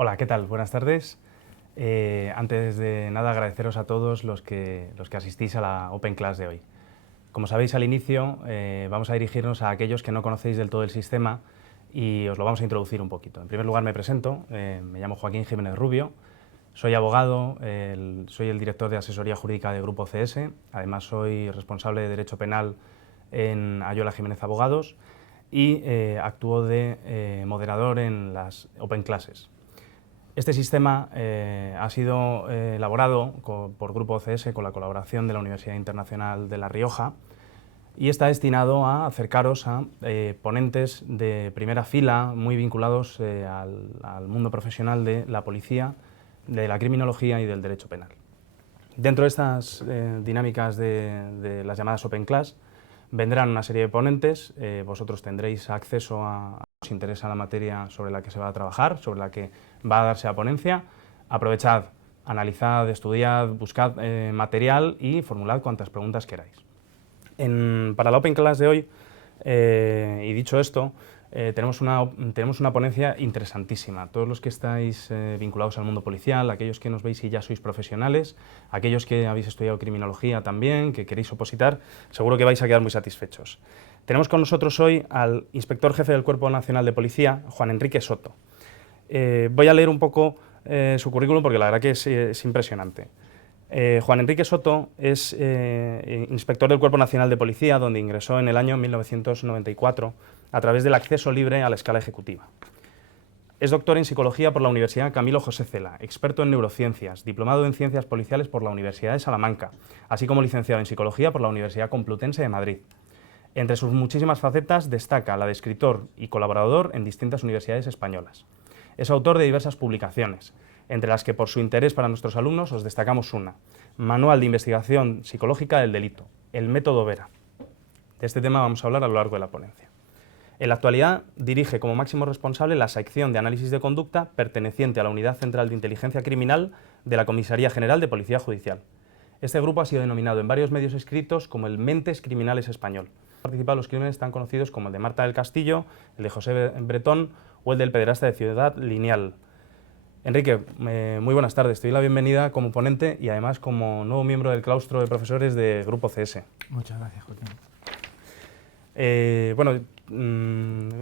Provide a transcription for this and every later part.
Hola, ¿qué tal? Buenas tardes. Antes de nada, agradeceros a todos los que asistís a la Open Class de hoy. Como sabéis al inicio, vamos a dirigirnos a aquellos que no conocéis del todo el sistema y os lo vamos a introducir un poquito. En primer lugar me presento, me llamo Joaquín Jiménez Rubio, soy abogado, soy el director de asesoría jurídica de Grupo CS, además soy responsable de Derecho Penal en Ayuela Jiménez Abogados y actúo de moderador en las Open Classes. Este sistema ha sido elaborado por Grupo CS con la colaboración de la Universidad Internacional de La Rioja y está destinado a acercaros a ponentes de primera fila muy vinculados al mundo profesional de la policía, de la criminología y del derecho penal. Dentro de estas dinámicas de las llamadas Open Class vendrán una serie de ponentes, vosotros tendréis acceso a os interesa la materia sobre la que se va a trabajar, sobre la que va a darse la ponencia. Aprovechad, analizad, estudiad, buscad material y formulad cuantas preguntas queráis. Para la Open Class de hoy, y dicho esto, tenemos una ponencia interesantísima. Todos los que estáis vinculados al mundo policial, aquellos que nos veis y ya sois profesionales, aquellos que habéis estudiado criminología también, que queréis opositar, seguro que vais a quedar muy satisfechos. Tenemos con nosotros hoy al inspector jefe del Cuerpo Nacional de Policía, Juan Enrique Soto. Voy a leer un poco su currículum porque la verdad que es impresionante. Juan Enrique Soto es inspector del Cuerpo Nacional de Policía, donde ingresó en el año 1994 a través del acceso libre a la escala ejecutiva. Es doctor en Psicología por la Universidad Camilo José Cela, experto en neurociencias, diplomado en Ciencias Policiales por la Universidad de Salamanca, así como licenciado en Psicología por la Universidad Complutense de Madrid. Entre sus muchísimas facetas destaca la de escritor y colaborador en distintas universidades españolas. Es autor de diversas publicaciones, entre las que por su interés para nuestros alumnos os destacamos una: Manual de Investigación Psicológica del Delito, el método Vera. De este tema vamos a hablar a lo largo de la ponencia. En la actualidad dirige como máximo responsable la sección de análisis de conducta perteneciente a la Unidad Central de Inteligencia Criminal de la Comisaría General de Policía Judicial. Este grupo ha sido denominado en varios medios escritos como el Mentes Criminales Español. Participado en los crímenes tan conocidos como el de Marta del Castillo, el de José Bretón o el del pederasta de Ciudad Lineal. Enrique, muy buenas tardes. Te doy la bienvenida como ponente y además como nuevo miembro del claustro de profesores de Grupo CS. Muchas gracias, Joaquín.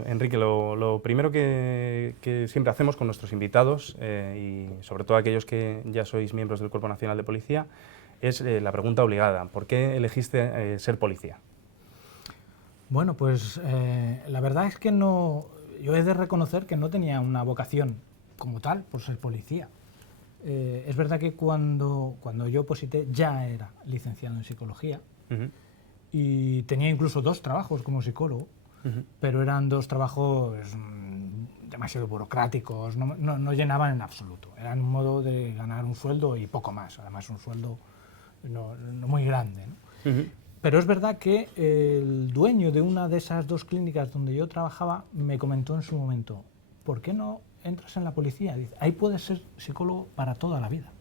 Enrique, lo primero que siempre hacemos con nuestros invitados y sobre todo aquellos que ya sois miembros del Cuerpo Nacional de Policía es la pregunta obligada: ¿por qué elegiste ser policía? Bueno, pues la verdad es que yo he de reconocer que no tenía una vocación como tal por ser policía. Es verdad que cuando yo oposité ya era licenciado en Psicología y tenía incluso 2 trabajos como psicólogo, pero eran 2 trabajos demasiado burocráticos, no llenaban en absoluto. Eran un modo de ganar un sueldo y poco más, además un sueldo no muy grande, ¿no? Pero es verdad que el dueño de una de esas 2 clínicas donde yo trabajaba me comentó en su momento: ¿por qué no entras en la policía? Dice, ahí puedes ser psicólogo para toda la vida.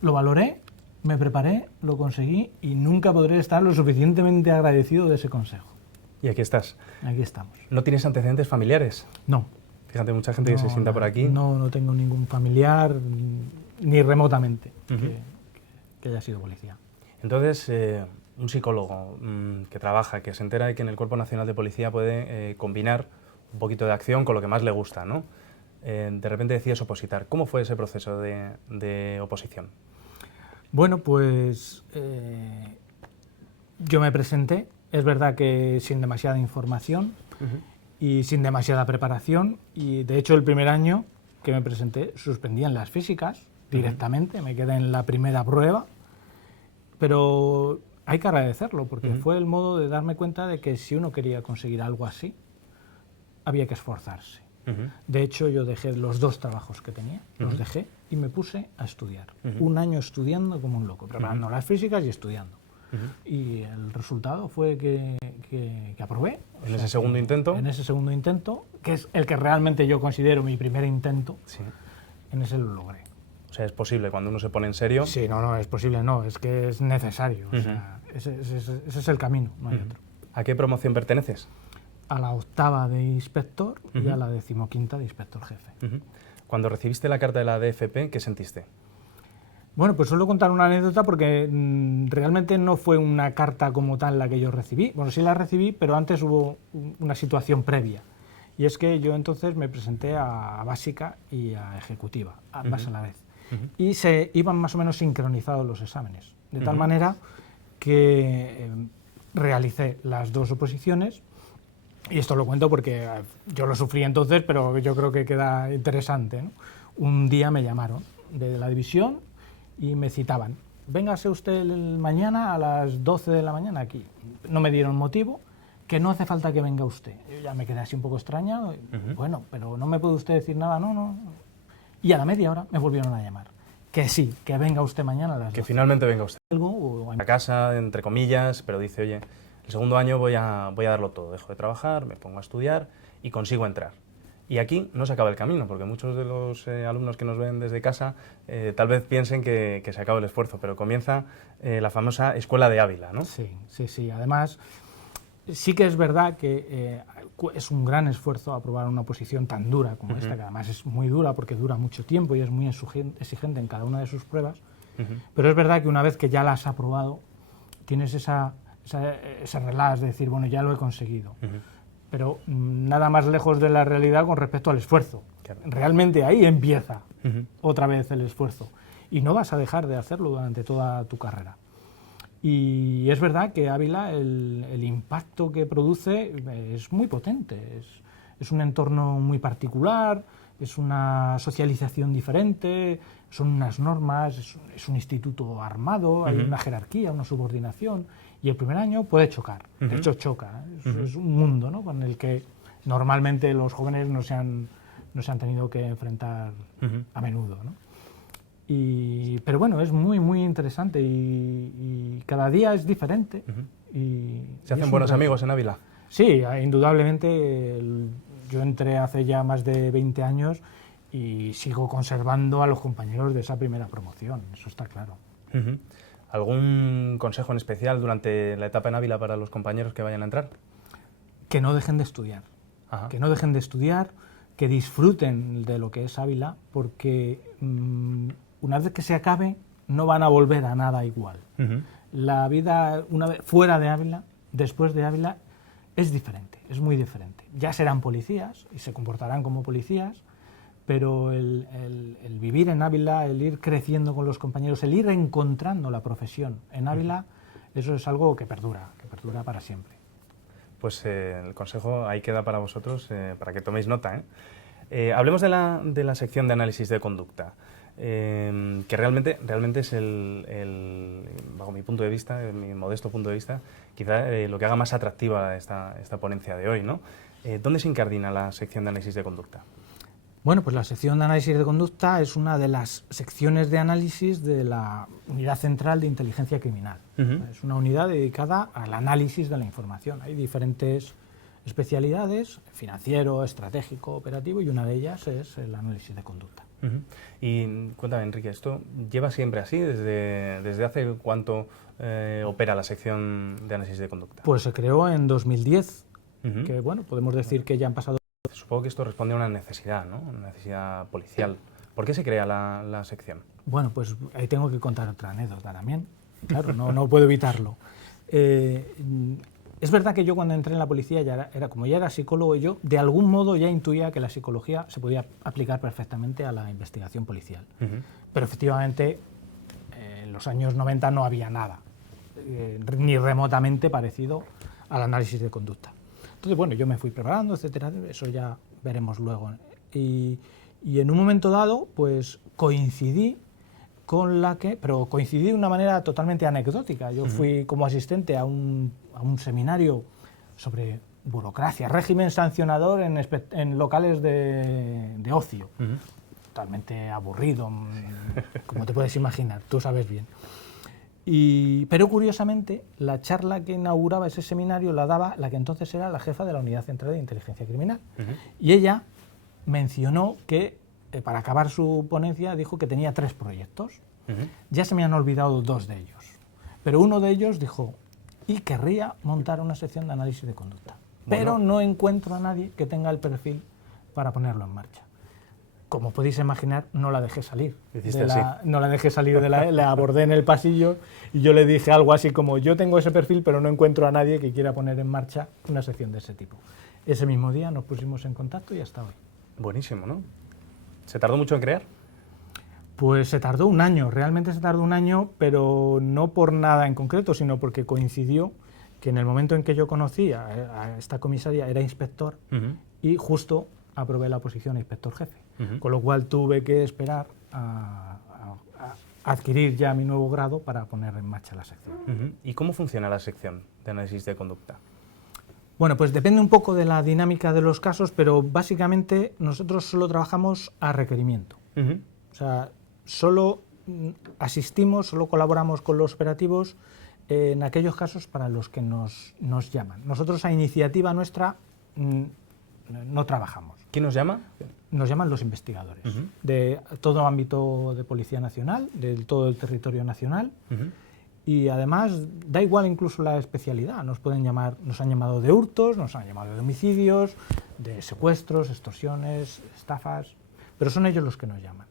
Lo valoré, me preparé, lo conseguí y nunca podré estar lo suficientemente agradecido de ese consejo. Y aquí estás. Aquí estamos. ¿No tienes antecedentes familiares? No. Fíjate, mucha gente que se sienta por aquí. No tengo ningún familiar, ni remotamente, que haya sido policía. Entonces, un psicólogo que trabaja, que se entera de que en el Cuerpo Nacional de Policía puede combinar un poquito de acción con lo que más le gusta, ¿no? De repente decides opositar. ¿Cómo fue ese proceso de oposición? Bueno, pues yo me presenté, es verdad que sin demasiada información y sin demasiada preparación, y de hecho el primer año que me presenté suspendían las físicas directamente, me quedé en la primera prueba, pero hay que agradecerlo porque fue el modo de darme cuenta de que si uno quería conseguir algo así, había que esforzarse. De hecho, yo dejé los 2 trabajos que tenía, los dejé y me puse a estudiar. Un año estudiando como un loco, preparando las físicas y estudiando. Y el resultado fue que aprobé. ¿En ese segundo intento? En ese segundo intento, que es el que realmente yo considero mi primer intento, en ese lo logré. O sea, es posible cuando uno se pone en serio. Sí, no, es posible, no, es que es necesario. O sea, ese es el camino, no hay otro. ¿A qué promoción perteneces? a la 8ª de inspector y a la 15ª de inspector jefe. Cuando recibiste la carta de la DFP, ¿qué sentiste? Bueno, pues suelo contar una anécdota porque realmente no fue una carta como tal la que yo recibí. Bueno, sí la recibí, pero antes hubo una situación previa. Y es que yo entonces me presenté a básica y a ejecutiva, ambas a la vez. Y se iban más o menos sincronizados los exámenes, de tal manera que realicé las 2 oposiciones. Y esto lo cuento porque yo lo sufrí entonces, pero yo creo que queda interesante, ¿no? Un día me llamaron de la división y me citaban. Véngase usted mañana a las 12 de la mañana aquí. No me dieron motivo, que no hace falta que venga usted. Yo ya me quedé así un poco extrañado. Bueno, pero no me puede usted decir nada, no. Y a la media hora me volvieron a llamar. Que sí, que venga usted mañana a las 12. Que finalmente venga usted. Algo, A casa, entre comillas, pero dice, oye, el segundo año voy a darlo todo. Dejo de trabajar, me pongo a estudiar y consigo entrar. Y aquí no se acaba el camino, porque muchos de los alumnos que nos ven desde casa tal vez piensen que se acaba el esfuerzo, pero comienza la famosa Escuela de Ávila, ¿no? Sí. Además, sí que es verdad que es un gran esfuerzo aprobar una oposición tan dura como esta, que además es muy dura porque dura mucho tiempo y es muy exigente en cada una de sus pruebas, pero es verdad que una vez que ya la has aprobado, tienes ese relax de decir, bueno, ya lo he conseguido. Pero nada más lejos de la realidad con respecto al esfuerzo. Claro. Realmente ahí empieza otra vez el esfuerzo. Y no vas a dejar de hacerlo durante toda tu carrera. Y es verdad que Ávila, el impacto que produce es muy potente. Es un entorno muy particular, es una socialización diferente, son unas normas, es un instituto armado, hay una jerarquía, una subordinación. Y el primer año puede chocar, de hecho choca, es un mundo, ¿no?, con el que normalmente los jóvenes no se han tenido que enfrentar a menudo, ¿no? Pero bueno, es muy, muy interesante y cada día es diferente. ¿Se hacen buenos amigos en Ávila? Sí, indudablemente. Yo entré hace ya más de 20 años y sigo conservando a los compañeros de esa primera promoción, eso está claro. ¿Algún consejo en especial durante la etapa en Ávila para los compañeros que vayan a entrar? Que no dejen de estudiar. Que no dejen de estudiar, que disfruten de lo que es Ávila, porque una vez que se acabe no van a volver a nada igual. La vida una vez fuera de Ávila, después de Ávila, es diferente, es muy diferente. Ya serán policías y se comportarán como policías, pero el vivir en Ávila, el ir creciendo con los compañeros, el ir encontrando la profesión en Ávila, eso es algo que perdura para siempre. Pues el consejo ahí queda para vosotros, para que toméis nota, hablemos de la sección de análisis de conducta, que realmente es bajo mi punto de vista, mi modesto punto de vista, quizá lo que haga más atractiva esta ponencia de hoy, ¿no? ¿Dónde se incardina la sección de análisis de conducta? Bueno, pues la sección de análisis de conducta es una de las secciones de análisis de la Unidad Central de Inteligencia Criminal. Es una unidad dedicada al análisis de la información. Hay diferentes especialidades, financiero, estratégico, operativo, y una de ellas es el análisis de conducta. Y cuéntame, Enrique, ¿esto lleva siempre así? ¿Desde hace cuánto opera la sección de análisis de conducta? Pues se creó en 2010, que bueno, podemos decir que ya han pasado. Supongo que esto responde a una necesidad, ¿no? Una necesidad policial. ¿Por qué se crea la sección? Bueno, pues ahí tengo que contar otra anécdota también. Claro, no puedo evitarlo. Es verdad que yo cuando entré en la policía, como ya era psicólogo, yo de algún modo ya intuía que la psicología se podía aplicar perfectamente a la investigación policial. Pero efectivamente, en los años 90 no había nada, ni remotamente parecido al análisis de conducta. Entonces, bueno, yo me fui preparando, etcétera, eso ya veremos luego. Y en un momento dado, pues coincidí pero coincidí de una manera totalmente anecdótica. Yo fui como asistente a un seminario sobre burocracia, régimen sancionador en locales de ocio. Totalmente aburrido, como te puedes imaginar, tú sabes bien. Pero curiosamente, la charla que inauguraba ese seminario la daba la que entonces era la jefa de la Unidad Central de Inteligencia Criminal. Y ella mencionó que, para acabar su ponencia, dijo que tenía 3 proyectos. Ya se me han olvidado 2 de ellos. Pero uno de ellos dijo, y querría montar una sección de análisis de conducta. pero Bueno. no encuentro a nadie que tenga el perfil para ponerlo en marcha. Como podéis imaginar, no la dejé salir. No la dejé salir la abordé en el pasillo y yo le dije algo así como: yo tengo ese perfil, pero no encuentro a nadie que quiera poner en marcha una sección de ese tipo. Ese mismo día nos pusimos en contacto y hasta hoy. Buenísimo, ¿no? ¿Se tardó mucho en crear? Pues se tardó un año, realmente se tardó un año, pero no por nada en concreto, sino porque coincidió que en el momento en que yo conocí a esta comisaría era inspector y justo aprobé la oposición a inspector jefe, con lo cual tuve que esperar a adquirir ya mi nuevo grado para poner en marcha la sección. ¿Y cómo funciona la sección de análisis de conducta? Bueno, pues depende un poco de la dinámica de los casos, pero básicamente nosotros solo trabajamos a requerimiento. O sea, solo asistimos, solo colaboramos con los operativos en aquellos casos para los que nos llaman. Nosotros a iniciativa nuestra no trabajamos. ¿Quién nos llama? Nos llaman los investigadores de todo ámbito de Policía Nacional, de todo el territorio nacional. Y además, da igual incluso la especialidad, nos pueden llamar, nos han llamado de hurtos, nos han llamado de homicidios, de secuestros, extorsiones, estafas, pero son ellos los que nos llaman.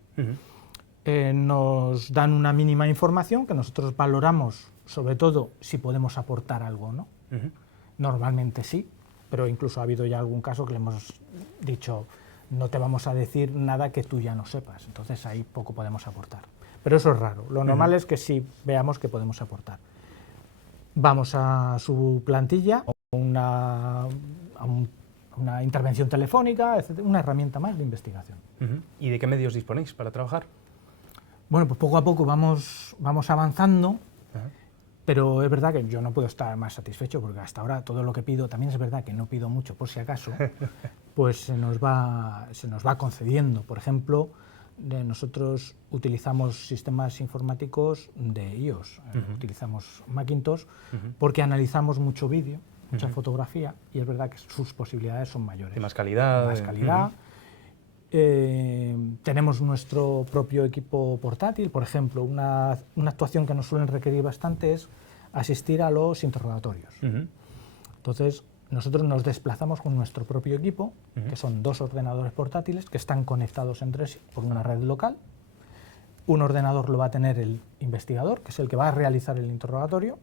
Nos dan una mínima información que nosotros valoramos, sobre todo si podemos aportar algo o no. Normalmente sí, pero incluso ha habido ya algún caso que le hemos dicho: no te vamos a decir nada que tú ya no sepas, entonces ahí poco podemos aportar. Pero eso es raro. Lo normal es que sí veamos que podemos aportar. Vamos a su plantilla, a una intervención telefónica, etc., una herramienta más de investigación. ¿Y de qué medios disponéis para trabajar? Bueno, pues poco a poco vamos avanzando, pero es verdad que yo no puedo estar más satisfecho porque hasta ahora todo lo que pido, también es verdad que no pido mucho por si acaso, pues se nos va concediendo. Por ejemplo, nosotros utilizamos sistemas informáticos de iOS, utilizamos Macintosh, porque analizamos mucho vídeo, mucha fotografía, y es verdad que sus posibilidades son mayores. De más calidad. Más calidad. Tenemos nuestro propio equipo portátil. Por ejemplo, una actuación que nos suelen requerir bastante es asistir a los interrogatorios. Entonces, nosotros nos desplazamos con nuestro propio equipo, que son 2 ordenadores portátiles que están conectados entre sí por una red local. Un ordenador lo va a tener el investigador, que es el que va a realizar el interrogatorio,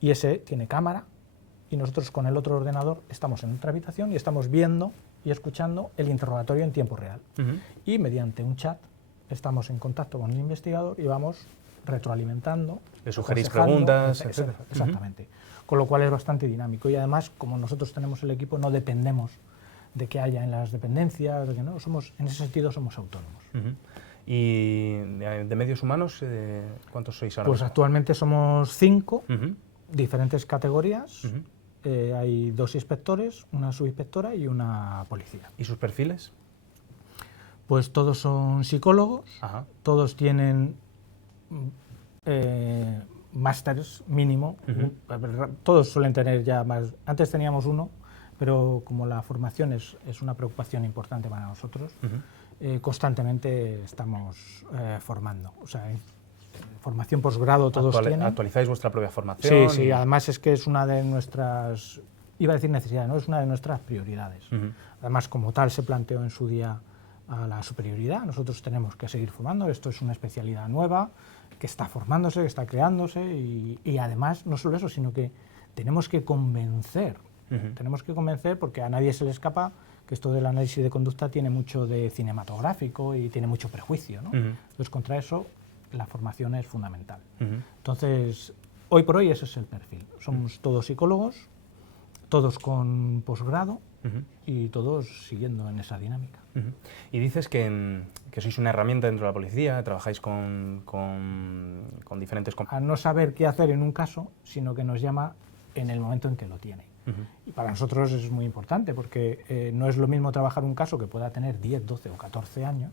y ese tiene cámara, y nosotros con el otro ordenador estamos en otra habitación y estamos viendo y escuchando el interrogatorio en tiempo real. Y mediante un chat estamos en contacto con el investigador y vamos retroalimentando. Le sugerís preguntas, etc. Exactamente. Con lo cual es bastante dinámico y además, como nosotros tenemos el equipo, no dependemos de que haya en las dependencias, de que no, en ese sentido somos autónomos. ¿Y de medios humanos cuántos sois ahora Pues mismo? actualmente somos 5, diferentes categorías. Hay 2 inspectores, una subinspectora y una policía. ¿Y sus perfiles? Pues todos son psicólogos, todos tienen másters mínimo, todos suelen tener ya más. Antes teníamos uno, pero como la formación es una preocupación importante para nosotros, constantemente estamos formando. O sea, formación posgrado todos tienen. ¿Actualizáis vuestra propia formación? Sí, además es que es una de nuestras, iba a decir necesidades, ¿no? Es una de nuestras prioridades. Además, como tal, se planteó en su día a la superioridad. Nosotros tenemos que seguir formando, esto es una especialidad nueva, que está formándose, que está creándose, y además, no solo eso, sino que tenemos que convencer, porque a nadie se le escapa que esto del análisis de conducta tiene mucho de cinematográfico y tiene mucho prejuicio, ¿no? Entonces, contra eso, la formación es fundamental. Entonces, hoy por hoy ese es el perfil. Somos todos psicólogos, todos con posgrado y todos siguiendo en esa dinámica. Y dices que sois una herramienta dentro de la policía, trabajáis con diferentes... A no saber qué hacer en un caso, sino que nos llama en el momento en que lo tiene. Y para nosotros es muy importante porque no es lo mismo trabajar un caso que pueda tener 10, 12 o 14 años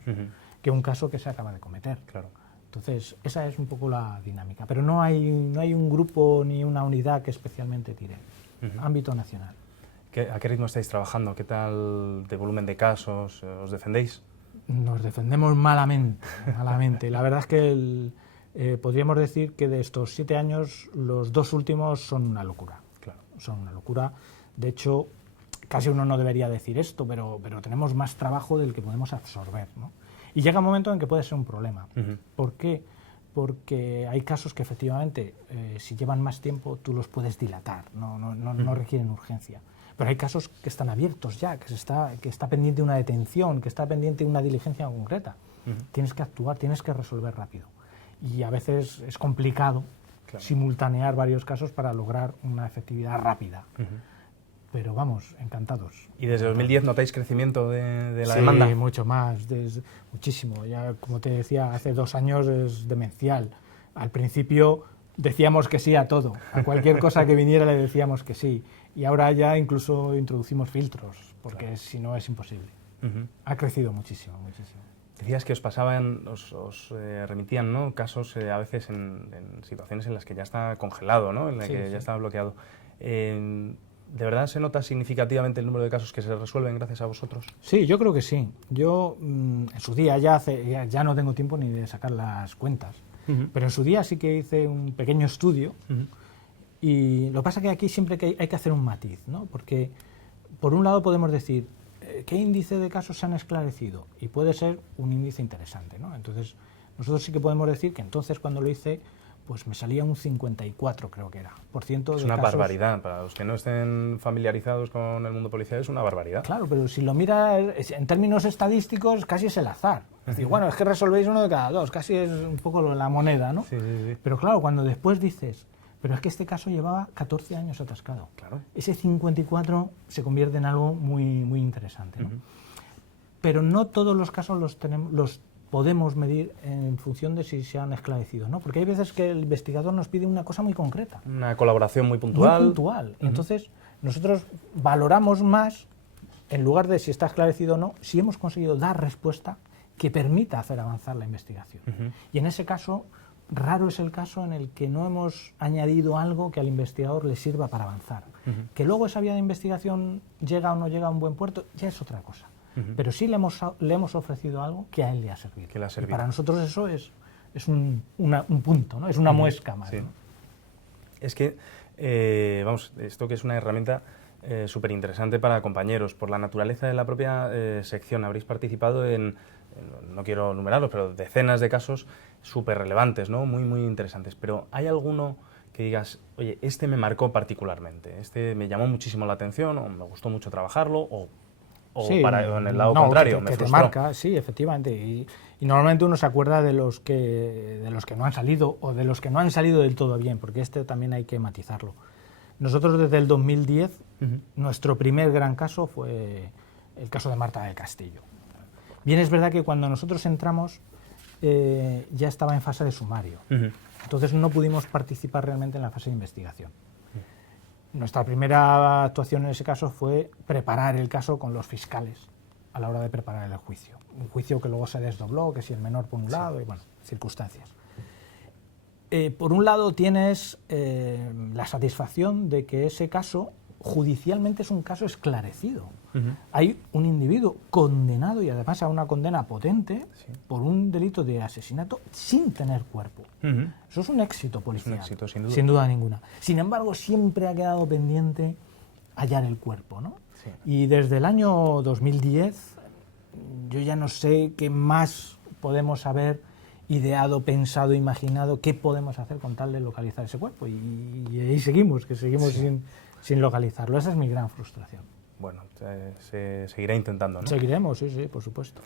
que un caso que se acaba de cometer. Claro. Entonces, esa es un poco la dinámica. Pero no hay un grupo ni una unidad que especialmente tire. Ámbito nacional. ¿A qué ritmo estáis trabajando? ¿Qué tal de volumen de casos? ¿Os defendéis? Nos defendemos malamente, malamente. La verdad es que podríamos decir que de estos 7 años, los 2 últimos son una locura. Claro. Son una locura. De hecho, casi uno no debería decir esto, pero tenemos más trabajo del que podemos absorber, ¿no? Y llega un momento en que puede ser un problema. ¿Por qué? Porque hay casos que efectivamente, si llevan más tiempo, tú los puedes dilatar, no requieren urgencia. Pero hay casos que están abiertos ya, que está pendiente una detención, que está pendiente una diligencia concreta. Tienes que actuar, tienes que resolver rápido. Y a veces es complicado simultanear varios casos para lograr una efectividad rápida. Pero vamos, encantados. ¿Y desde 2010 notáis crecimiento de la demanda? Sí, mucho más, muchísimo. Ya, como te decía, hace 2 años es demencial. Al principio decíamos que sí a todo, a cualquier cosa que viniera le decíamos que sí. Y ahora ya incluso introducimos filtros, porque si no es imposible. Ha crecido muchísimo, muchísimo. Decías que os pasaban, os remitían, ¿no?, casos a veces en situaciones en las que ya está congelado, ¿no?, en las que ya está bloqueado. ¿De verdad se nota significativamente el número de casos que se resuelven gracias a vosotros? Sí, yo creo que sí. Yo en su día ya no tengo tiempo ni de sacar las cuentas, pero en su día sí que hice un pequeño estudio y lo que pasa es que aquí siempre hay que hacer un matiz, ¿no? Porque por un lado podemos decir qué índice de casos se han esclarecido y puede ser un índice interesante, ¿no? Entonces nosotros sí que podemos decir que entonces cuando lo hice pues me salía un 54, creo que era, por ciento de casos. Es una casos. barbaridad, para los que no estén familiarizados con el mundo policial es una barbaridad. Claro, pero si lo miras en términos estadísticos casi es el azar. Es decir, bueno, es que resolvéis 1 de cada 2, casi es un poco la moneda, ¿no? Sí, sí, sí. Pero claro, cuando después dices, pero es que este caso llevaba 14 años atascado. Claro. Ese 54 se convierte en algo muy, muy interesante, ¿no? Pero no todos los casos los podemos medir en función de si se han esclarecido, ¿no? Porque hay veces que el investigador nos pide una cosa muy concreta. Una colaboración muy puntual. Muy puntual. Entonces, nosotros valoramos más, en lugar de si está esclarecido o no, si hemos conseguido dar respuesta que permita hacer avanzar la investigación. Y en ese caso, raro es el caso en el que no hemos añadido algo que al investigador le sirva para avanzar. Que luego esa vía de investigación llega o no llega a un buen puerto, ya es otra cosa. Pero sí le hemos ofrecido algo que a él le ha servido. Que le ha servido. Y para nosotros eso es un punto, ¿no? Es una muesca más. Sí. ¿no? Es que, vamos, esto que es una herramienta súper interesante para compañeros. Por la naturaleza de la propia sección habréis participado en, no quiero numerarlos, pero decenas de casos súper relevantes, ¿no? Muy, muy interesantes. Pero ¿hay alguno que digas, oye, este me marcó particularmente, este me llamó muchísimo la atención, o me gustó mucho trabajarlo, o sí, en el lado contrario, que te marca, sí, efectivamente. Y normalmente uno se acuerda de los que no han salido o de los que no han salido del todo bien, porque también hay que matizarlo. Nosotros desde el 2010, nuestro primer gran caso fue el caso de Marta del Castillo. Bien, es verdad que cuando nosotros entramos ya estaba en fase de sumario, entonces no pudimos participar realmente en la fase de investigación. Nuestra primera actuación en ese caso fue preparar el caso con los fiscales a la hora de preparar el juicio. Un juicio que luego se desdobló, que si el menor por un lado, y bueno, circunstancias. Por un lado tienes la satisfacción de que ese caso judicialmente es un caso esclarecido. Hay un individuo condenado, y además a una condena potente, por un delito de asesinato sin tener cuerpo. Eso es un éxito policial, es un éxito, sin duda ninguna. Sin embargo, siempre ha quedado pendiente hallar el cuerpo, ¿no? Sí. Y desde el año 2010, yo ya no sé qué más podemos haber ideado, pensado, imaginado, qué podemos hacer con tal de localizar ese cuerpo. Y ahí seguimos, sin localizarlo. Esa es mi gran frustración. Bueno, se seguirá intentando, ¿no? Seguiremos, sí, por supuesto.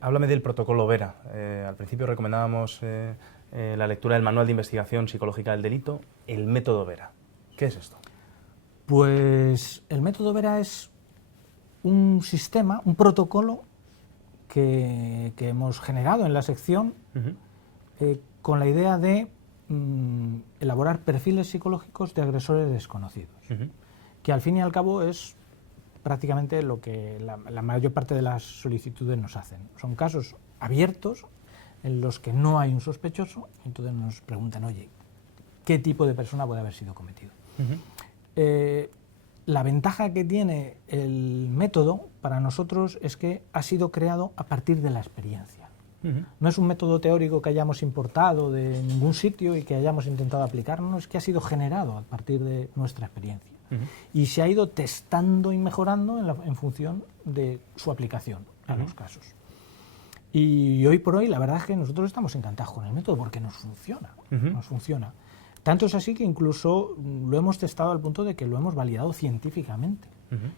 Háblame del protocolo Vera. Al principio recomendábamos la lectura del Manual de Investigación Psicológica del Delito, el método Vera. ¿Qué es esto? Pues el método Vera es un sistema, un protocolo que hemos generado en la sección con la idea de elaborar perfiles psicológicos de agresores desconocidos, que al fin y al cabo es prácticamente lo que la mayor parte de las solicitudes nos hacen. Son casos abiertos en los que no hay un sospechoso, entonces nos preguntan, oye, ¿qué tipo de persona puede haber sido cometido? La ventaja que tiene el método para nosotros es que ha sido creado a partir de la experiencia. No es un método teórico que hayamos importado de ningún sitio y que hayamos intentado aplicar, no, es que ha sido generado a partir de nuestra experiencia. y se ha ido testando y mejorando en función de su aplicación en los casos. Y hoy por hoy la verdad es que nosotros estamos encantados con el método porque nos funciona, nos funciona. Tanto es así que incluso lo hemos testado al punto de que lo hemos validado científicamente.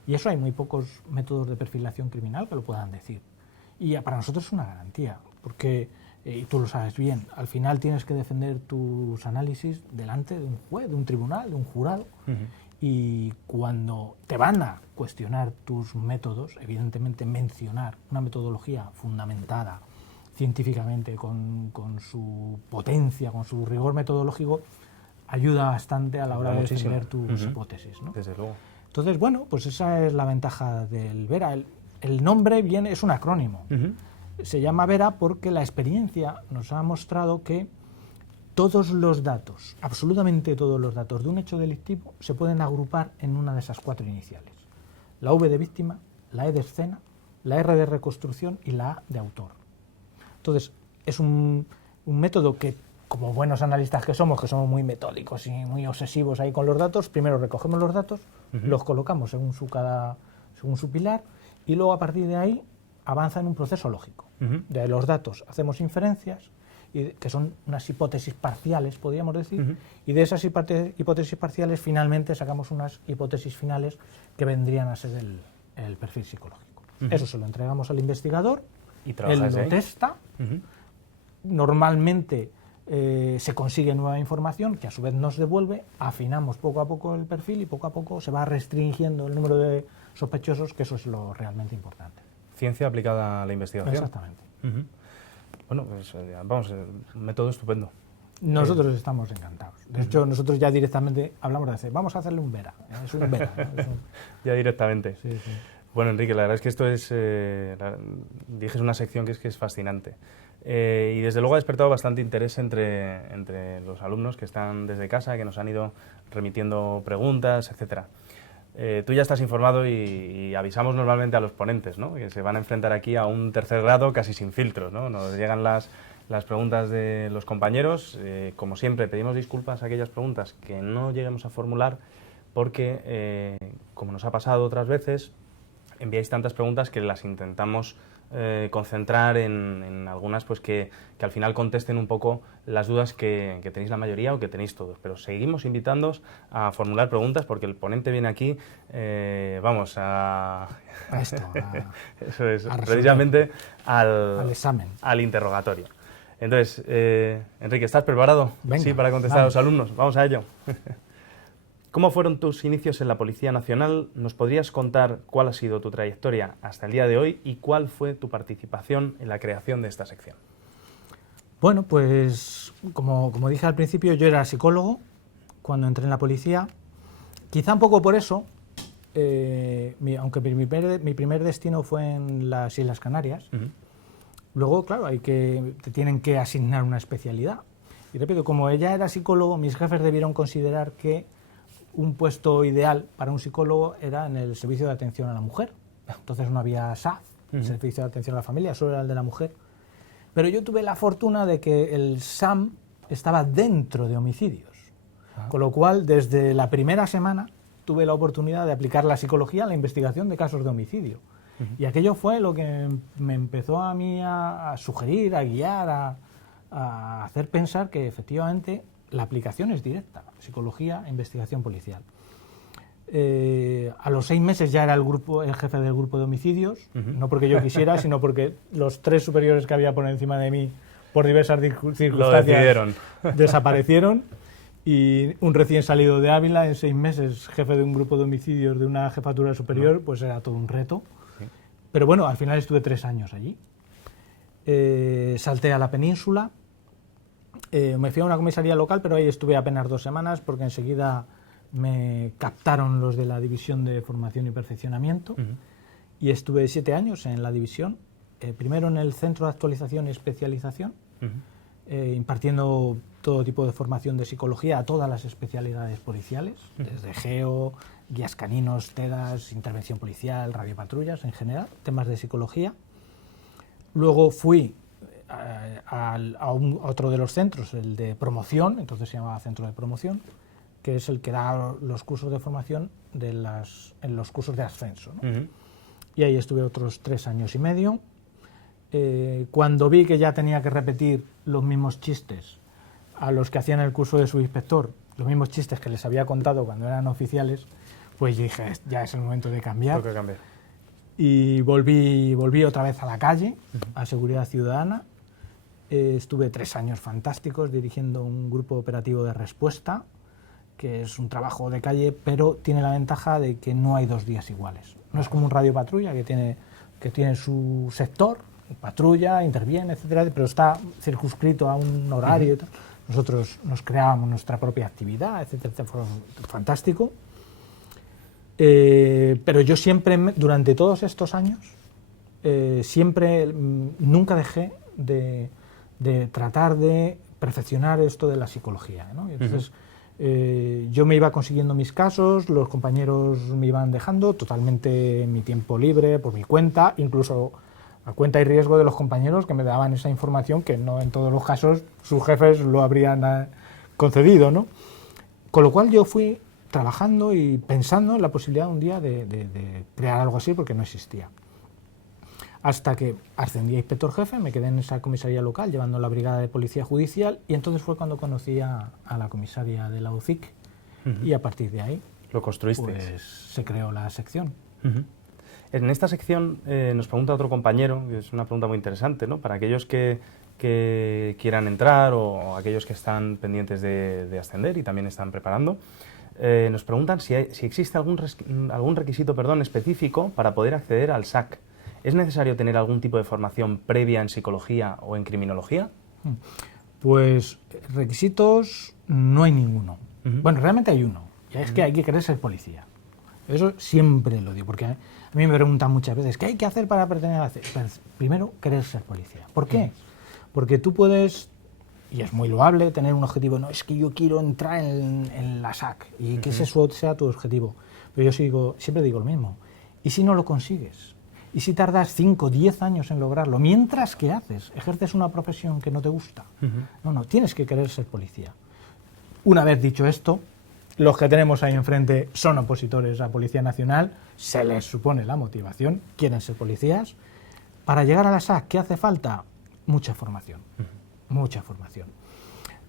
Y eso hay muy pocos métodos de perfilación criminal que lo puedan decir. Y para nosotros es una garantía, porque, y tú lo sabes bien, al final tienes que defender tus análisis delante de un juez, de un tribunal, de un jurado, y cuando te van a cuestionar tus métodos, evidentemente mencionar una metodología fundamentada científicamente, con su potencia, con su rigor metodológico, ayuda bastante a la hora de defender tus hipótesis, ¿no? Desde luego. Entonces, bueno, pues esa es la ventaja del VERA. El nombre es un acrónimo. Se llama VERA porque la experiencia nos ha mostrado que todos los datos, absolutamente todos los datos de un hecho delictivo se pueden agrupar en una de esas 4 iniciales. La V de víctima, la E de escena, la R de reconstrucción y la A de autor. Entonces, es un método que, como buenos analistas que somos muy metódicos y muy obsesivos ahí con los datos, primero recogemos los datos, los colocamos según su pilar, y luego a partir de ahí avanza en un proceso lógico. De los datos hacemos inferencias, que son unas hipótesis parciales, podríamos decir, y de esas hipótesis parciales finalmente sacamos unas hipótesis finales que vendrían a ser el perfil psicológico. Eso se lo entregamos al investigador, y él lo testa, normalmente se consigue nueva información que a su vez nos devuelve, afinamos poco a poco el perfil y poco a poco se va restringiendo el número de sospechosos, que eso es lo realmente importante. Ciencia aplicada a la investigación. Exactamente. Bueno, pues vamos, un método estupendo. Nosotros estamos encantados. De hecho, nosotros ya directamente hablamos de hacer, vamos a hacerle un VERA. Es un VERA, ¿no? Ya directamente. Sí, sí. Bueno, Enrique, la verdad es que esto es, dije, es una sección que es fascinante. Y desde luego ha despertado bastante interés entre los alumnos que están desde casa, que nos han ido remitiendo preguntas, etcétera. Tú ya estás informado y avisamos normalmente a los ponentes, ¿no? Que se van a enfrentar aquí a un tercer grado casi sin filtros, ¿no? Nos llegan las preguntas de los compañeros. Como siempre, pedimos disculpas a aquellas preguntas que no lleguemos a formular porque, como nos ha pasado otras veces, enviáis tantas preguntas que las intentamos concentrar en algunas pues que al final contesten un poco las dudas que tenéis la mayoría o que tenéis todos. Pero seguimos invitándoos a formular preguntas porque el ponente viene aquí, vamos, eso es, precisamente al examen, al interrogatorio. Entonces, Enrique, ¿estás preparado? Venga, sí, para contestar a los alumnos. Vamos a ello. ¿Cómo fueron tus inicios en la Policía Nacional? ¿Nos podrías contar cuál ha sido tu trayectoria hasta el día de hoy y cuál fue tu participación en la creación de esta sección? Bueno, pues como dije al principio, yo era psicólogo cuando entré en la policía. Quizá un poco por eso, aunque mi primer destino fue en las Islas Canarias, luego, claro, te tienen que asignar una especialidad. Y repito, como ella era psicólogo, mis jefes debieron considerar que un puesto ideal para un psicólogo era en el servicio de atención a la mujer. Entonces no había SAF, servicio de atención a la familia, solo era el de la mujer. Pero yo tuve la fortuna de que el SAM estaba dentro de homicidios. Con lo cual, desde la primera semana, tuve la oportunidad de aplicar la psicología a la investigación de casos de homicidio. Y aquello fue lo que me empezó a mí a sugerir, a guiar, a hacer pensar que efectivamente la aplicación es directa, psicología e investigación policial. A los 6 meses ya era el jefe del grupo de homicidios, no porque yo quisiera, sino porque los 3 superiores que había por encima de mí, por diversas circunstancias, desaparecieron. Y un recién salido de Ávila, en 6 meses, jefe de un grupo de homicidios de una jefatura superior, pues era todo un reto. Sí. Pero bueno, al final estuve 3 años allí. Salté a la península. Me fui a una comisaría local, pero ahí estuve apenas 2 semanas porque enseguida me captaron los de la División de Formación y Perfeccionamiento y estuve 7 años en la división, primero en el Centro de Actualización y Especialización, impartiendo todo tipo de formación de psicología a todas las especialidades policiales, desde geo, guías caninos, TEDAS, intervención policial, radiopatrullas en general, temas de psicología. Luego fui a otro de los centros, el de promoción, entonces se llamaba Centro de Promoción, que es el que da los cursos de formación en los cursos de ascenso, ¿no? Y ahí estuve otros 3 años y medio. Cuando vi que ya tenía que repetir los mismos chistes a los que hacían el curso de subinspector, los mismos chistes que les había contado cuando eran oficiales, pues dije, ya es el momento de cambiar. Tengo que cambiar. Y volví otra vez a la calle, a Seguridad Ciudadana. Estuve 3 años fantásticos dirigiendo un grupo operativo de respuesta, que es un trabajo de calle, pero tiene la ventaja de que no hay 2 días iguales. No es como un radio patrulla que tiene su sector, patrulla, interviene, etcétera, pero está circunscrito a un horario y tal. Nosotros nos creábamos nuestra propia actividad, etcétera, fue fantástico. Pero yo siempre, durante todos estos años, nunca dejé de tratar de perfeccionar esto de la psicología, ¿no? Y entonces, yo me iba consiguiendo mis casos, los compañeros me iban dejando totalmente mi tiempo libre, por mi cuenta, incluso a cuenta y riesgo de los compañeros que me daban esa información que no en todos los casos sus jefes lo habrían concedido, ¿no? Con lo cual yo fui trabajando y pensando en la posibilidad un día de crear algo así, porque no existía. Hasta que ascendí a inspector jefe, me quedé en esa comisaría local llevando la brigada de policía judicial, y entonces fue cuando conocí a la comisaria de la UCIC, y a partir de ahí lo construiste. Pues se creó la sección. En esta sección nos pregunta otro compañero, que es una pregunta muy interesante, ¿no? Para aquellos que quieran entrar o aquellos que están pendientes de ascender y también están preparando, nos preguntan si existe algún requisito específico para poder acceder al SAC. ¿Es necesario tener algún tipo de formación previa en psicología o en criminología? Pues requisitos no hay ninguno. Bueno, realmente hay uno, y es que hay que querer ser policía. Eso siempre lo digo, porque a mí me preguntan muchas veces, ¿qué hay que hacer para pertenecer a la SAC? Pues, primero, querer ser policía. ¿Por qué? Porque tú puedes, y es muy loable, tener un objetivo, no, es que yo quiero entrar en la SAC, y que ese sea tu objetivo. Pero yo siempre digo lo mismo, ¿y si no lo consigues? ¿Y si tardas 5 o 10 años en lograrlo? Mientras, ¿qué haces? ¿Ejerces una profesión que no te gusta? No, tienes que querer ser policía. Una vez dicho esto, los que tenemos ahí enfrente son opositores a Policía Nacional, se les supone la motivación, quieren ser policías. Para llegar a la SAC, ¿qué hace falta? Mucha formación, mucha formación.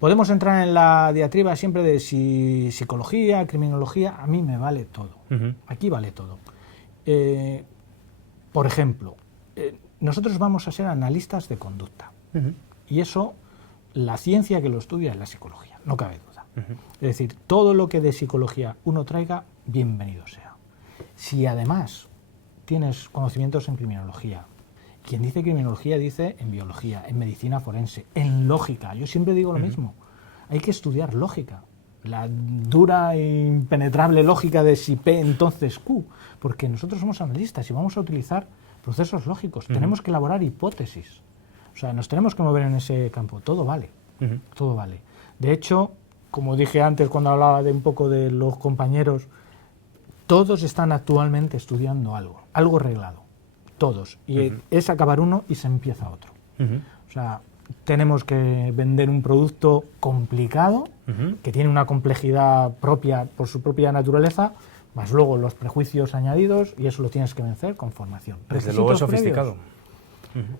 Podemos entrar en la diatriba siempre de si psicología, criminología, a mí me vale todo, aquí vale todo. Por ejemplo, nosotros vamos a ser analistas de conducta, y eso, la ciencia que lo estudia es la psicología, no cabe duda. Es decir, todo lo que de psicología uno traiga, bienvenido sea. Si además tienes conocimientos en criminología, quien dice criminología dice en biología, en medicina forense, en lógica, yo siempre digo lo mismo, hay que estudiar lógica, la dura e impenetrable lógica de si P entonces Q, porque nosotros somos analistas y vamos a utilizar procesos lógicos, tenemos que elaborar hipótesis, o sea, nos tenemos que mover en ese campo, todo vale, todo vale. De hecho, como dije antes cuando hablaba de un poco de los compañeros, todos están actualmente estudiando algo reglado, todos, y es acabar uno y se empieza otro. O sea, tenemos que vender un producto complicado, que tiene una complejidad propia por su propia naturaleza, más luego los prejuicios añadidos, y eso lo tienes que vencer con formación. Desde luego es sofisticado.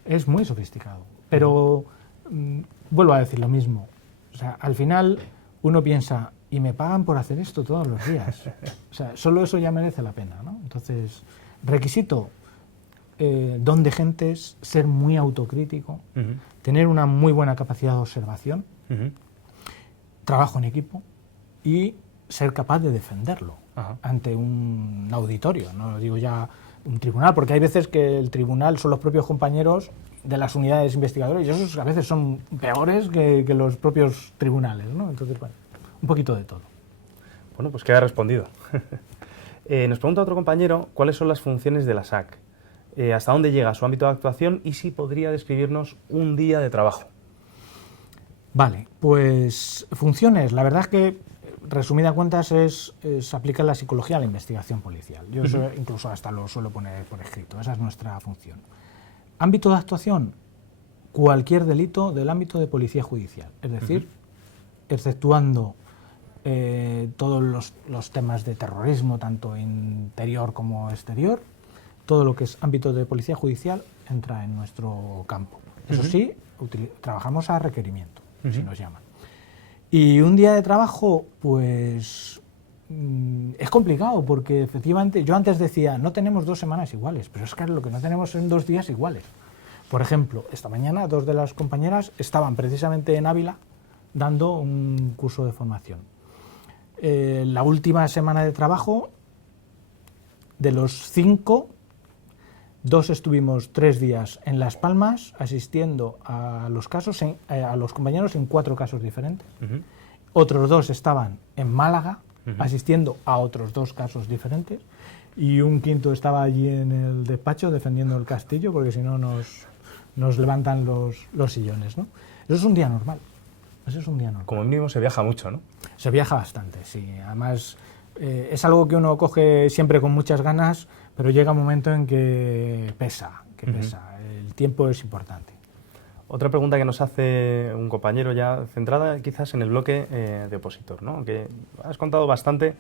Es muy sofisticado, pero vuelvo a decir lo mismo. O sea, al final uno piensa, y me pagan por hacer esto todos los días. O sea, solo eso ya merece la pena, ¿no? Entonces, requisito, don de gentes, ser muy autocrítico, tener una muy buena capacidad de observación, trabajo en equipo y ser capaz de defenderlo ante un auditorio, no lo digo ya un tribunal, porque hay veces que el tribunal son los propios compañeros de las unidades investigadoras y esos a veces son peores que los propios tribunales, ¿no? Entonces, bueno, un poquito de todo. Bueno, pues queda respondido. Nos pregunta otro compañero cuáles son las funciones de la SAC, hasta dónde llega su ámbito de actuación y si podría describirnos un día de trabajo. Vale, pues funciones, la verdad es que, resumida cuentas, es aplicar la psicología a la investigación policial. Yo eso incluso hasta lo suelo poner por escrito, esa es nuestra función. Ámbito de actuación, cualquier delito del ámbito de policía judicial, es decir, exceptuando todos los temas de terrorismo, tanto interior como exterior, todo lo que es ámbito de policía judicial entra en nuestro campo. Eso sí, trabajamos a requerimiento, si nos llaman. Y un día de trabajo, pues es complicado, porque efectivamente yo antes decía, no tenemos 2 semanas iguales, pero es que lo que no tenemos son 2 días iguales. Por ejemplo, esta mañana 2 de las compañeras estaban precisamente en Ávila dando un curso de formación. La última semana de trabajo, de los 5, 2 estuvimos 3 días en Las Palmas asistiendo a los casos, a los compañeros en 4 casos diferentes. Otros 2 estaban en Málaga asistiendo a otros 2 casos diferentes, y un quinto estaba allí en el despacho defendiendo el castillo, porque si no nos levantan los sillones, ¿no? Eso es un día normal. Eso es un día normal. Como mínimo se viaja mucho, ¿no? Se viaja bastante, sí. Además, es algo que uno coge siempre con muchas ganas, pero llega un momento en que pesa, El tiempo es importante. Otra pregunta que nos hace un compañero, ya centrada quizás en el bloque de opositor, ¿no? Que has contado bastante,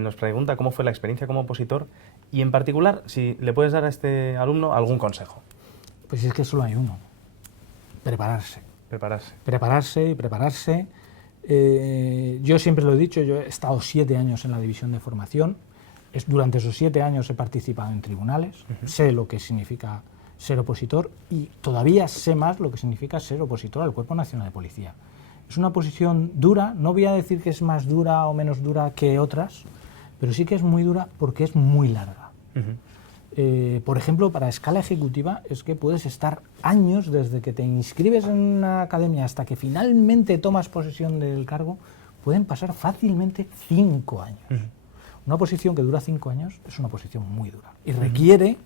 nos pregunta cómo fue la experiencia como opositor y, en particular, si le puedes dar a este alumno algún consejo. Pues es que solo hay uno: prepararse. Prepararse y prepararse. Yo siempre lo he dicho, yo he estado 7 años en la división de formación. Durante esos 7 años he participado en tribunales, sé lo que significa ser opositor y todavía sé más lo que significa ser opositor al Cuerpo Nacional de Policía. Es una posición dura, no voy a decir que es más dura o menos dura que otras, pero sí que es muy dura porque es muy larga. Por ejemplo, para escala ejecutiva es que puedes estar años desde que te inscribes en una academia hasta que finalmente tomas posesión del cargo, pueden pasar fácilmente 5 años. Una posición que dura 5 años es una posición muy dura y requiere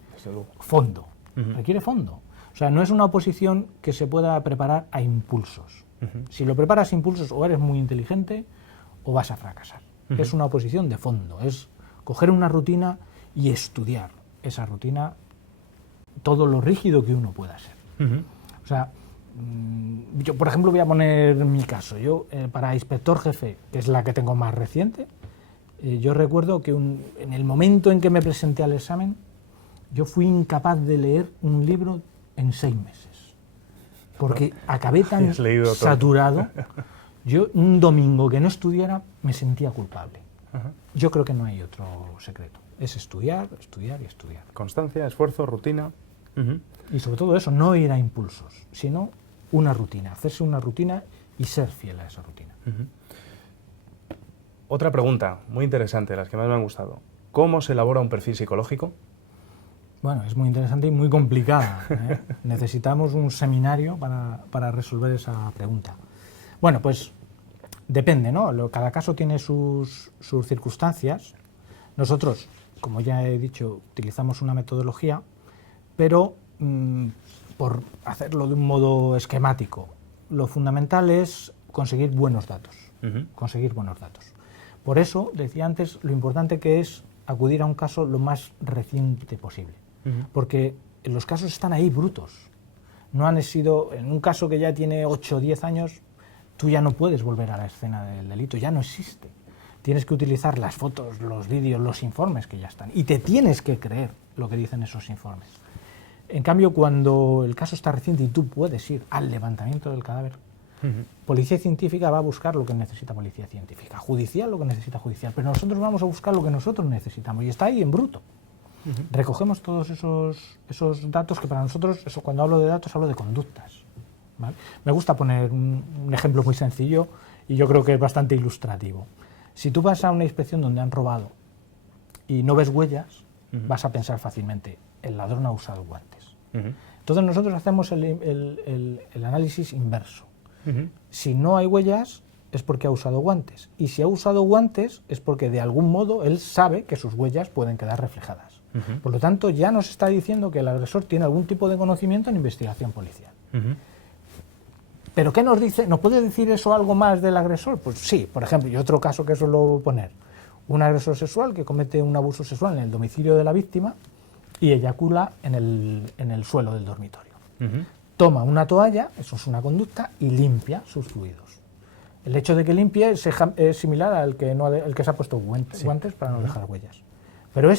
fondo. Requiere fondo. O sea, no es una oposición que se pueda preparar a impulsos. Si lo preparas a impulsos, o eres muy inteligente o vas a fracasar. Es una oposición de fondo, es coger una rutina y estudiar esa rutina, todo lo rígido que uno pueda ser. O sea, yo, por ejemplo, voy a poner mi caso. Yo, para inspector jefe, que es la que tengo más reciente, yo recuerdo que en el momento en que me presenté al examen, yo fui incapaz de leer un libro en 6 meses, porque acabé tan saturado. Yo, un domingo que no estudiara, me sentía culpable. Yo creo que no hay otro secreto. Es estudiar, estudiar y estudiar. Constancia, esfuerzo, rutina. Y sobre todo eso, no ir a impulsos, sino una rutina, hacerse una rutina y ser fiel a esa rutina. Otra pregunta muy interesante, las que más me han gustado. ¿Cómo se elabora un perfil psicológico? Bueno, es muy interesante y muy complicada, ¿eh? Necesitamos un seminario para resolver esa pregunta. Bueno, pues depende, ¿no? Cada caso tiene sus circunstancias. Nosotros, como ya he dicho, utilizamos una metodología, pero por hacerlo de un modo esquemático, lo fundamental es conseguir buenos datos. Conseguir buenos datos. Por eso, decía antes, lo importante que es acudir a un caso lo más reciente posible. Porque los casos están ahí brutos. No han sido, en un caso que ya tiene 8 o 10 años, tú ya no puedes volver a la escena del delito, ya no existe. Tienes que utilizar las fotos, los vídeos, los informes que ya están. Y te tienes que creer lo que dicen esos informes. En cambio, cuando el caso está reciente y tú puedes ir al levantamiento del cadáver, policía científica va a buscar lo que necesita policía científica, judicial lo que necesita judicial, pero nosotros vamos a buscar lo que nosotros necesitamos y está ahí en bruto. Recogemos todos esos datos que para nosotros, cuando hablo de datos, hablo de conductas, ¿vale? Me gusta poner un ejemplo muy sencillo y yo creo que es bastante ilustrativo. Si tú vas a una inspección donde han robado y no ves huellas, vas a pensar fácilmente, el ladrón ha usado guantes. Entonces nosotros hacemos el análisis inverso. Si no hay huellas, es porque ha usado guantes. Y si ha usado guantes, es porque de algún modo él sabe que sus huellas pueden quedar reflejadas. Por lo tanto, ya nos está diciendo que el agresor tiene algún tipo de conocimiento en investigación policial. ¿Pero qué nos dice? ¿Nos puede decir eso algo más del agresor? Pues sí, por ejemplo, y otro caso que suelo poner, un agresor sexual que comete un abuso sexual en el domicilio de la víctima y eyacula en el suelo del dormitorio. Toma una toalla, eso es una conducta, y limpia sus fluidos. El hecho de que limpie es similar al que, el que se ha puesto guantes para no dejar huellas. Pero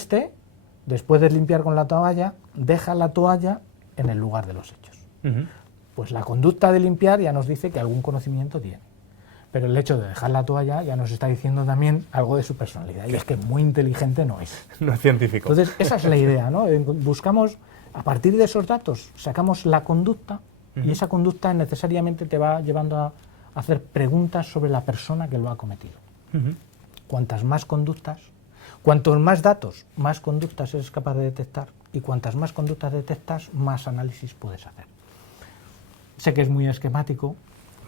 después de limpiar con la toalla, deja la toalla en el lugar de los hechos. Pues la conducta de limpiar ya nos dice que algún conocimiento tiene. Pero el hecho de dejar la toalla ya nos está diciendo también algo de su personalidad. Y es que muy inteligente no es. No es científico. Entonces, esa es la idea, ¿no? Buscamos, a partir de esos datos, sacamos la conducta y esa conducta necesariamente te va llevando a hacer preguntas sobre la persona que lo ha cometido. Cuantas más conductas, cuantos más datos, más conductas eres capaz de detectar, y cuantas más conductas detectas, más análisis puedes hacer. Sé que es muy esquemático,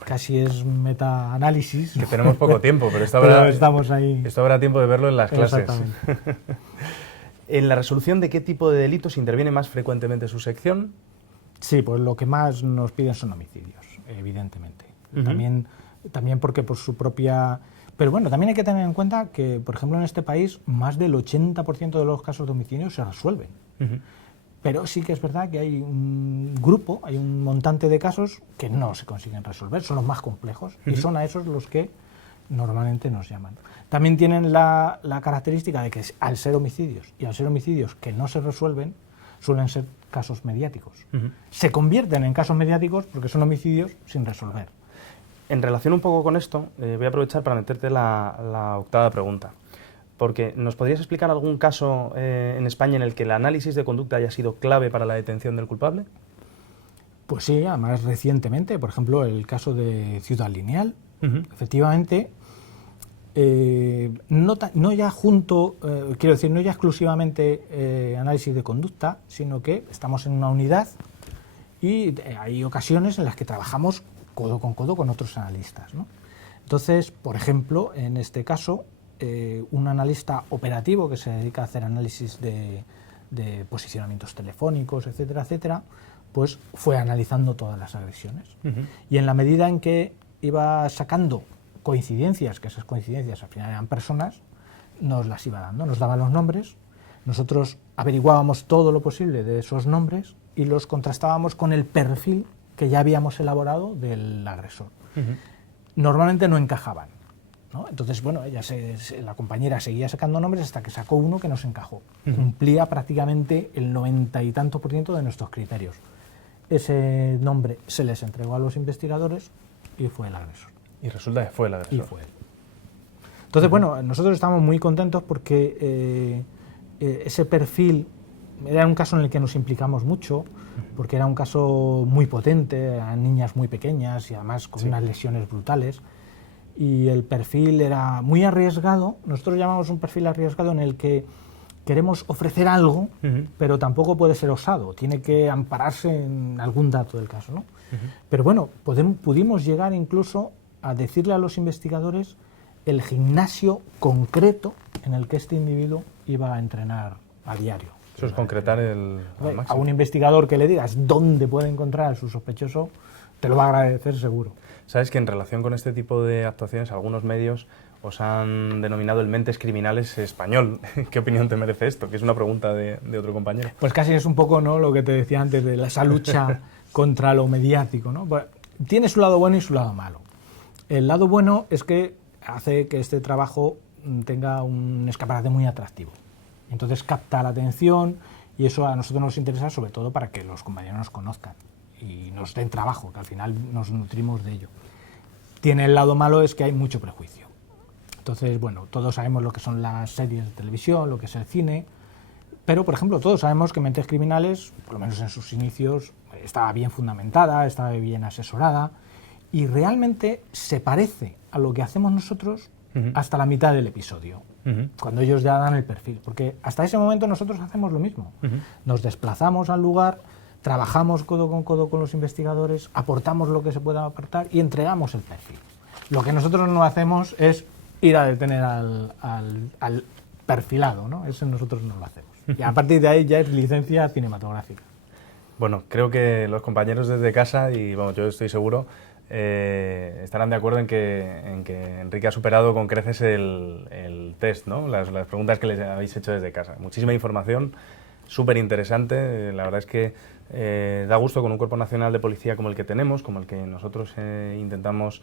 casi es metaanálisis. Que tenemos poco tiempo, pero estamos ahí. Esto habrá tiempo de verlo en las clases. Exactamente. ¿En la resolución de qué tipo de delitos interviene más frecuentemente su sección? Sí, pues lo que más nos piden son homicidios, evidentemente. También porque por su propia... Pero bueno, también hay que tener en cuenta que, por ejemplo, en este país, más del 80% de los casos de homicidio se resuelven. Pero sí que es verdad que hay un grupo, hay un montante de casos que no se consiguen resolver, son los más complejos, y son a esos los que normalmente nos llaman. También tienen la característica de que al ser homicidios, y al ser homicidios que no se resuelven, suelen ser casos mediáticos. Se convierten en casos mediáticos porque son homicidios sin resolver. En relación un poco con esto, voy a aprovechar para meterte la octava pregunta. Porque ¿nos podrías explicar algún caso en España en el que el análisis de conducta haya sido clave para la detención del culpable? Pues sí, además recientemente, por ejemplo, el caso de Ciudad Lineal. Efectivamente, no ya exclusivamente análisis de conducta, sino que estamos en una unidad y hay ocasiones en las que trabajamos codo con otros analistas, ¿no? Entonces, por ejemplo, en este caso, un analista operativo que se dedica a hacer análisis de posicionamientos telefónicos, etcétera, etcétera, pues fue analizando todas las agresiones. Y en la medida en que iba sacando coincidencias, que esas coincidencias al final eran personas, nos las iba dando, nos daba los nombres, nosotros averiguábamos todo lo posible de esos nombres y los contrastábamos con el perfil que ya habíamos elaborado del agresor. Normalmente no encajaban, ¿no? Entonces, bueno, la compañera seguía sacando nombres hasta que sacó uno que nos encajó. Cumplía prácticamente el 90 y tanto % de nuestros criterios. Ese nombre se les entregó a los investigadores y fue el agresor. Y resulta que fue el agresor. Y fue él. Entonces, bueno, nosotros estamos muy contentos porque ese perfil era un caso en el que nos implicamos mucho, porque era un caso muy potente, a niñas muy pequeñas y además con unas lesiones brutales. Y el perfil era muy arriesgado. Nosotros llamamos un perfil arriesgado en el que queremos ofrecer algo, pero tampoco puede ser osado, tiene que ampararse en algún dato del caso, ¿no? Pero bueno, pudimos llegar incluso a decirle a los investigadores el gimnasio concreto en el que este individuo iba a entrenar a diario. Eso es concretar el máximo. A un investigador que le digas dónde puede encontrar a su sospechoso, te lo va a agradecer seguro. Sabes que en relación con este tipo de actuaciones, algunos medios os han denominado el mentes criminales español. ¿Qué opinión te merece esto? Que es una pregunta de otro compañero. Pues casi es un poco, ¿no?, lo que te decía antes de esa lucha contra lo mediático, ¿no? Pues, tiene su lado bueno y su lado malo. El lado bueno es que hace que este trabajo tenga un escaparate muy atractivo. Entonces capta la atención y eso a nosotros nos interesa sobre todo para que los compañeros nos conozcan y nos den trabajo, que al final nos nutrimos de ello. Tiene el lado malo, es que hay mucho prejuicio. Entonces, bueno, todos sabemos lo que son las series de televisión, lo que es el cine, pero, por ejemplo, todos sabemos que Mentes Criminales, por lo menos en sus inicios, estaba bien fundamentada, estaba bien asesorada y realmente se parece a lo que hacemos nosotros hasta la mitad del episodio, cuando ellos ya dan el perfil, porque hasta ese momento nosotros hacemos lo mismo. Nos desplazamos al lugar, trabajamos codo con los investigadores, aportamos lo que se pueda aportar y entregamos el perfil. Lo que nosotros no hacemos es ir a detener al perfilado, ¿no? Eso nosotros no lo hacemos. Y a partir de ahí ya es licencia cinematográfica. Bueno, creo que los compañeros desde casa, y vamos, yo estoy seguro, estarán de acuerdo en que Enrique ha superado con creces el test, ¿no? Las preguntas que les habéis hecho desde casa. Muchísima información, súper interesante. La verdad es que Da gusto con un Cuerpo Nacional de Policía como el que tenemos, como el que nosotros intentamos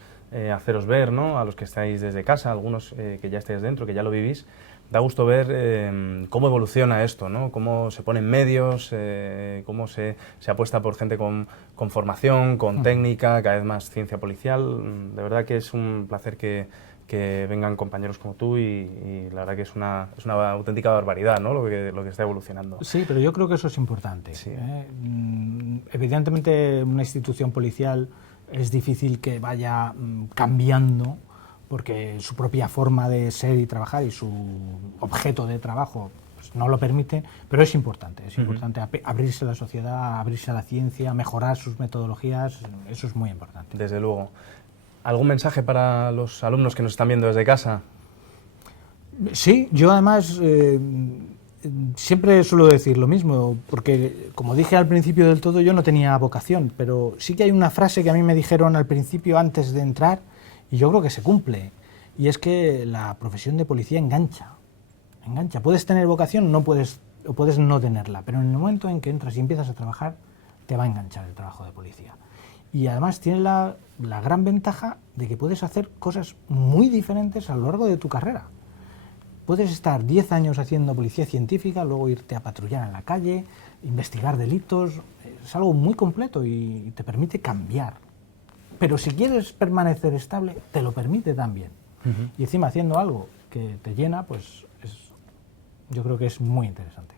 haceros ver, ¿no? A los que estáis desde casa, algunos que ya estáis dentro, que ya lo vivís. Da gusto ver cómo evoluciona esto, ¿no? Cómo se ponen medios, cómo se apuesta por gente con formación, con técnica, cada vez más ciencia policial. De verdad que es un placer que vengan compañeros como tú y la verdad que es una auténtica barbaridad, ¿no? lo que está evolucionando. Sí, pero yo creo que eso es importante. Sí. Evidentemente una institución policial es difícil que vaya cambiando porque su propia forma de ser y trabajar y su objeto de trabajo pues, no lo permite, pero es importante abrirse a la sociedad, abrirse a la ciencia, mejorar sus metodologías, eso es muy importante. Desde luego. ¿Algún mensaje para los alumnos que nos están viendo desde casa? Sí, yo además siempre suelo decir lo mismo, porque como dije al principio del todo, yo no tenía vocación, pero sí que hay una frase que a mí me dijeron al principio antes de entrar, y yo creo que se cumple, y es que la profesión de policía engancha. Puedes tener vocación o puedes no tenerla, pero en el momento en que entras y empiezas a trabajar, te va a enganchar el trabajo de policía. Y además tiene la gran ventaja de que puedes hacer cosas muy diferentes a lo largo de tu carrera. Puedes estar 10 años haciendo policía científica, luego irte a patrullar en la calle, investigar delitos. Es algo muy completo y te permite cambiar. Pero si quieres permanecer estable, te lo permite también. Y encima haciendo algo que te llena, pues yo creo que es muy interesante.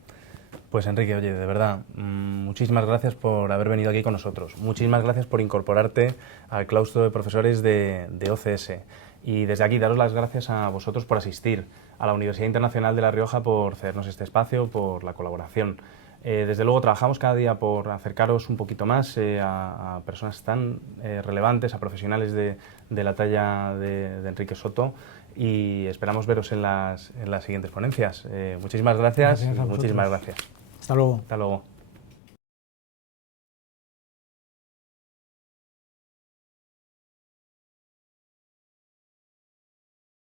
Pues Enrique, oye, de verdad, muchísimas gracias por haber venido aquí con nosotros. Muchísimas gracias por incorporarte al claustro de profesores de OCS. Y desde aquí daros las gracias a vosotros por asistir, a la Universidad Internacional de La Rioja por cedernos este espacio, por la colaboración. Desde luego trabajamos cada día por acercaros un poquito más a personas tan relevantes, a profesionales de la talla de Enrique Soto, y esperamos veros en las siguientes ponencias. Muchísimas gracias. Muchísimas gracias. Hasta luego. Hasta luego.